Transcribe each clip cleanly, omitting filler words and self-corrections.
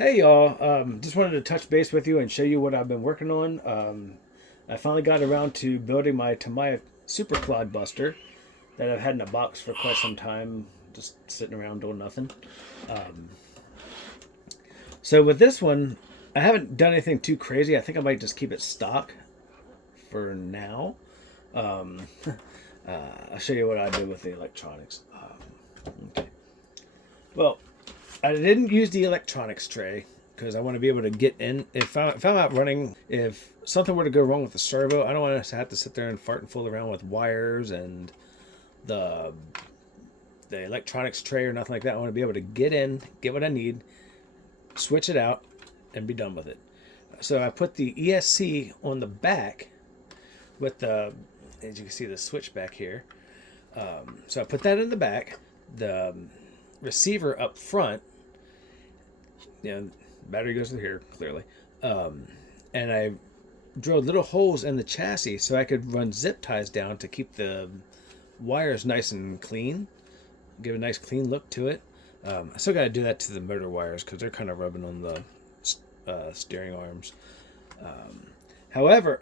Hey y'all, just wanted to touch base with you and show you what I've been working on. I finally got around to building my Tamiya Super Clodbuster that I've had in a box for quite some time, just sitting around doing nothing. Um, so with this one, I haven't done anything too crazy. I think I might just keep it stock for now. Um, I'll show you what I did with the electronics. Okay. Well, I didn't use the electronics tray because I want to be able to get in. If I'm out running, if something were to go wrong with the servo, I don't want to have to sit there and fart and fool around with wires and the the electronics tray or nothing like that. I want to be able to get in, get what I need, switch it out, and be done with it. So I put the ESC on the back with the, as you can see, the switch back here. So I put that in the back. The receiver up front, battery goes through here clearly, and I drilled little holes in the chassis so I could run zip ties down to keep the wires nice and clean, give a nice clean look to it. I still got to do that to the motor wires because they're kind of rubbing on the steering arms. However,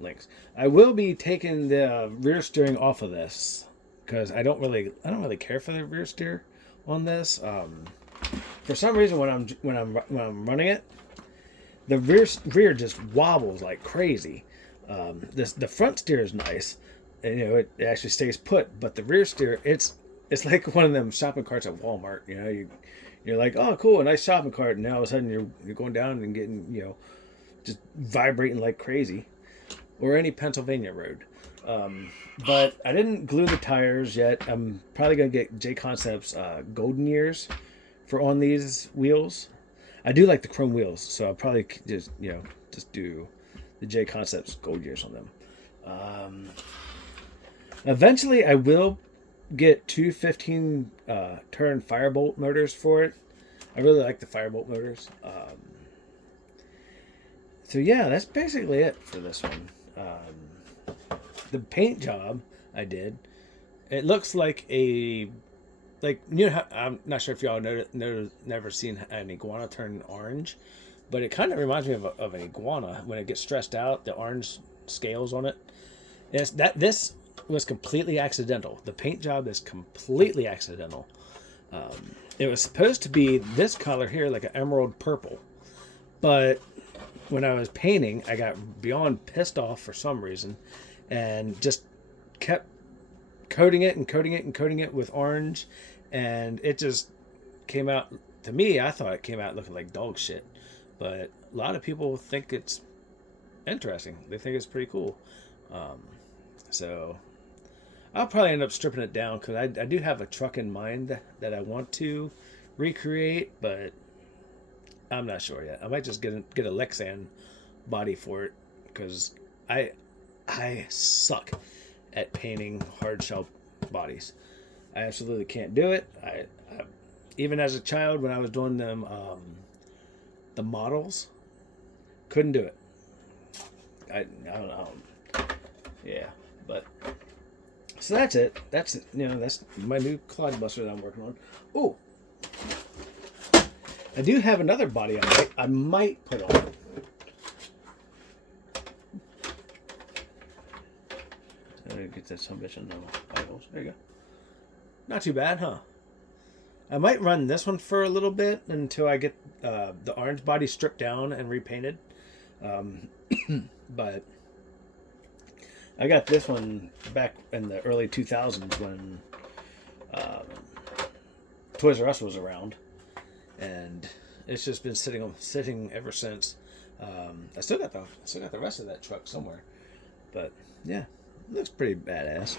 links. I will be taking the rear steering off of this because I don't really care for the rear steer on this. For some reason, when I'm running it, the rear just wobbles like crazy. The front steer is nice, and it actually stays put, but the rear steer, it's like one of them shopping carts at Walmart. You're like, oh cool, a nice shopping cart, and now all of a sudden you're going down and getting just vibrating like crazy, or any Pennsylvania road. But I didn't glue the tires yet. I'm probably gonna get J Concepts golden years for on these wheels. I do like the chrome wheels, so I'll probably just do the J Concepts gold years on them. Eventually, I will get two 15 turn firebolt motors for it. I really like the firebolt motors. So yeah, that's basically it for this one. The paint job I did, it looks like how, I'm not sure if y'all never seen an iguana turn orange, but it kind of reminds me of an iguana when it gets stressed out. The orange scales on it. This was completely accidental. The paint job is completely accidental. It was supposed to be this color here, like an emerald purple, but when I was painting, I got beyond pissed off for some reason, and just kept coating it and coating it and coating it with orange, and it just came out. To me, I thought it came out looking like dog shit, but a lot of people think it's interesting. They think it's pretty cool. So I'll probably end up stripping it down because I do have a truck in mind that I want to recreate, but I'm not sure yet. I might just get a Lexan body for it because I suck at painting hard shell bodies. I absolutely can't do it. I even as a child when I was doing them, the models, couldn't do it. I don't know. Yeah, but so that's it. That's my new Clodbuster that I'm working on. Oh, I do have another body I might put on. Get that some bitch in the eyeballs. There you go. Not too bad, huh? I might run this one for a little bit until I get the orange body stripped down and repainted. But I got this one back in the early 2000s when Toys R Us was around, and it's just been sitting ever since. I still got the rest of that truck somewhere, but yeah, it looks pretty badass.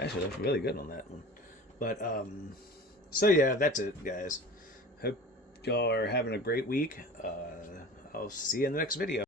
Actually, looks really good on that one. But so yeah, that's it, guys. Hope y'all are having a great week. I'll see you in the next video.